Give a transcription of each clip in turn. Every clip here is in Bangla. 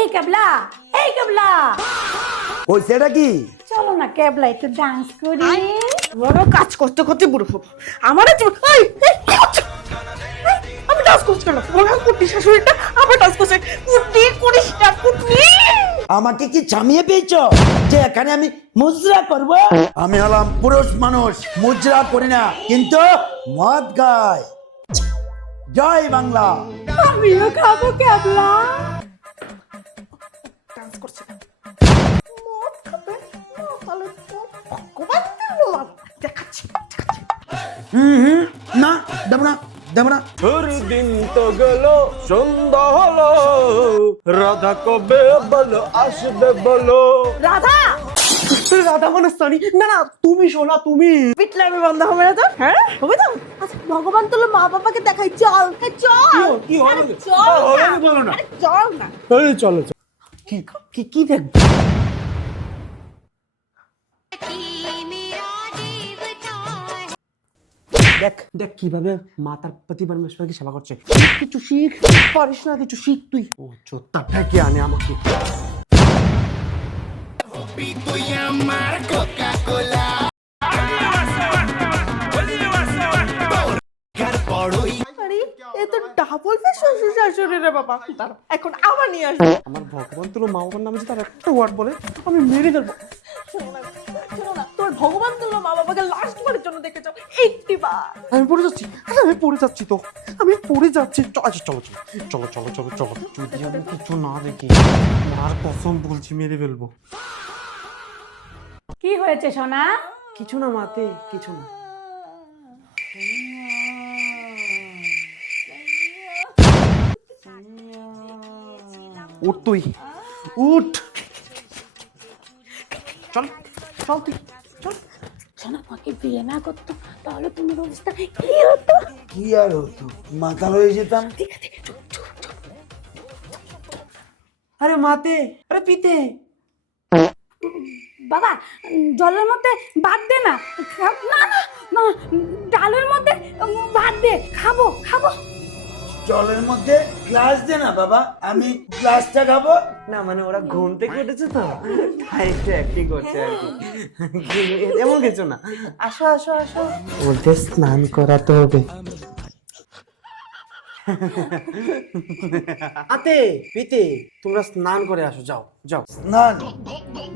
এই ক্যাবলা, এই ক্যাবলা, ওই সেটা কি? চলো না ক্যাবলা একটু ডান্স করি। বড় কাজ করতে করতে বুড়ো হবো। আমার কি করছো? আমি ডান্স করছি কেন? আমার কুটি শাশুড়িটা আবার ডান্স করছে। কুটি করিস না কুটি। আমাকে কি ছামিয়ে পেয়েছো যে এখানে আমি মুজরা করব? আমি হলাম পুরুষ মানুষ, মুজরা করি না, কিন্তু মদ গায়। জয় বাংলা। আমিও খাবো ক্যাবলা। ডান্স করছে। মদ খাবে? তাহলে তো ভগবান দিল মাল। দেখাচ্ছি। না, দেব না, দেব না। দিন তো গেল, সন্ধ্যা হলো, রাধা কবে বলো আসবে বলো। রাধা! রাধা মানে সানি। না না, তুমি শোনা তুমি। পিটলে আমি বন্ধ হবে না তো? হ্যাঁ? হবে তো? আচ্ছা ভগবান তোর মা বাবাকে দেখাই, চল। চল। কি হবে? আরে চল না। বলো না। আরে চল না। এই চলো চলো। কি দেখবো? দেখ দেখ কিভাবে মাতার প্রতি পরমেশ্বরকে সেবা করছে। কিছু শিখ, পারিস না কিছু শিখ তুই। ও চোত্তাটা কে আনে আমাকে? আরে এ তো ডাবল ফেস শ্বশুর শাশুড়ি রে বাবা। দাঁড়া, এখন আবার নিয়ে আসবো। আমার ভগবান তোর মা বাবার নামে যদি তার একটা ওয়ার্ড বলে আমি মেরে ফেলবো। শোনো না, তোর ভগবান তোর মা বাবাকে লাস্ট বারের জন্য দেখেছো 80 বার। আমি পড়ে যাচ্ছি, আমি পড়ে যাচ্ছি তো, আমি পড়ে যাচ্ছি। আচ্ছা চলো চলো চলো চলো চলো চলো। যদি আমি কিছু না দেখি, মার কসম বলছি মেরে ফেলবো। কি হয়েছে সোনা? কিছু না মাতে, কিছু না। উঠ তুই, উঠ। চল চল তুই চল। সোনা আমাকে বিয়ে না করতো তাহলে তোমার অবস্থা কি হতো? কি আর হতো, মাতাল হয়ে যেতাম। আরে মাতে, আরে পিতে। বাবা জলের মধ্যে ভাত দে না। না না না, ডালের মধ্যে ভাত দে, খাবো খাবো। জলের মধ্যে গ্লাস দে না বাবা, আমি গ্লাসটা খাবো। না মানে ওরা ঘুম থেকে উঠেছে তো, তাই একটু অ্যাক্টিং করছে আর কি। এমন কিছু না। আসো আসো আসো। বলতে স্নান করাতে হবে। আতে পিতে তোমরা স্নান করে আসো, যাও যাও। স্নান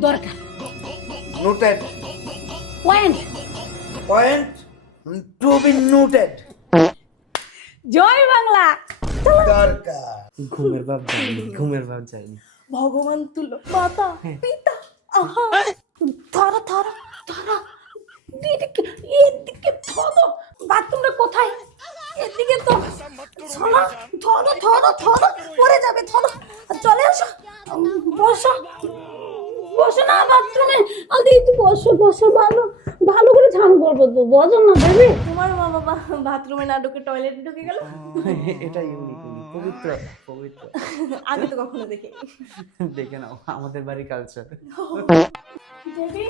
দরকার noted, point. Point to be noted. জয় বাংলা। দরকার। ঘুমের ভাব যায়নি, ঘুমের ভাব যায়নি। ভগবান তুলো মাতা পিতা। আহা ধরো ধরো ধরো, এদিকে এদিকে ধরো। বাথরুমটা কোথায়? এদিকে তো। ধরো ধরো ধরো ধরো, পড়ে যাবে। ধরো চলে আসো, বসো বসো না বাথরুমে। আরে একটু বসো বসো, ভালো ভালো করে স্নান করবো তো, বসো না বেবি। তোমার মা বাবা বাথরুমে না ঢুকে টয়লেটে ঢুকে গেল। এটা ইউনিক, পবিত্র পবিত্র। আগে তো কখনো দেখিনি। দেখে নাও আমাদের বাড়ির কালচার। বেবি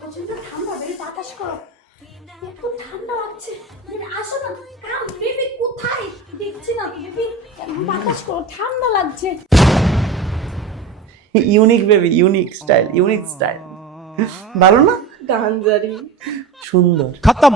প্রচন্ড ঠান্ডা, বেবি বাতাস করো, একটু ঠান্ডা লাগছে। বেবি আসো না, কাম বেবি কোথায় দেখছি না বেবি, বাতাস করো, ঠান্ডা লাগছে। Unique baby, unique style, unique style. ভালো না? গাঞ্জারি। সুন্দর। খতম।